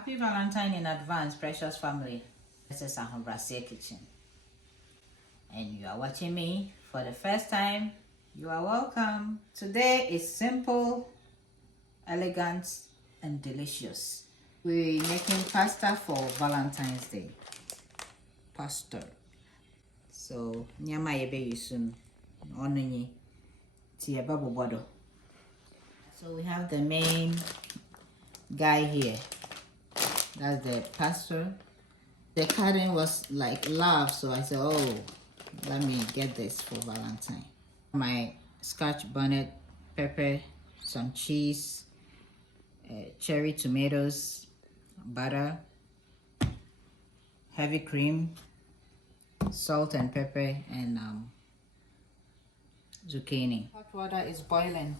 Happy Valentine in advance, precious family. This is Ahombrasia Kitchen. And you are watching me for the first time. You are welcome. Today is simple, elegant, and delicious. We're making pasta for Valentine's Day. Pasta. So, nyama yebe yusum ononyi tiye babo bodo. So we have the main guy here. That's the pasta. The carton was like love, so I said, oh, let me get this for Valentine. My scotch bonnet, pepper, some cheese, cherry tomatoes, butter, heavy cream, salt and pepper, and zucchini. Hot water is boiling.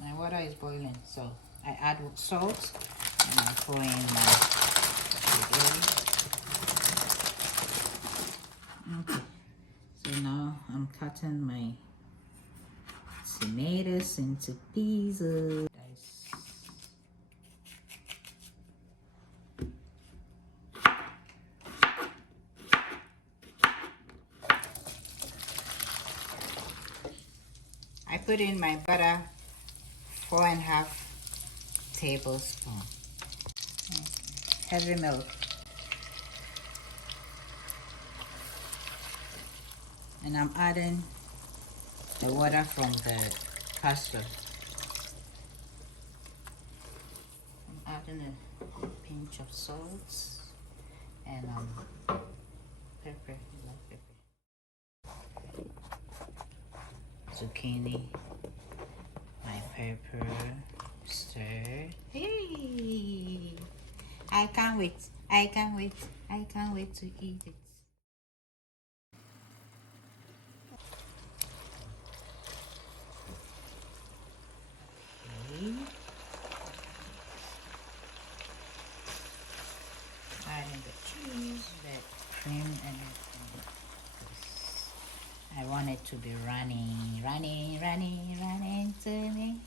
My water is boiling, so I add salt and I throw in my ravioli. Okay, so now I'm cutting my tomatoes into pieces. I put in my butter, 4.5 tablespoons. Heavy milk. And I'm adding the water from the pasta. I'm adding a pinch of salt and pepper, black pepper. Zucchini, my pepper, stir. Hey! I can't wait. I can't wait. I can't wait to eat it. Okay. Adding the cheese, the cream, and everything. I want it to be running to me.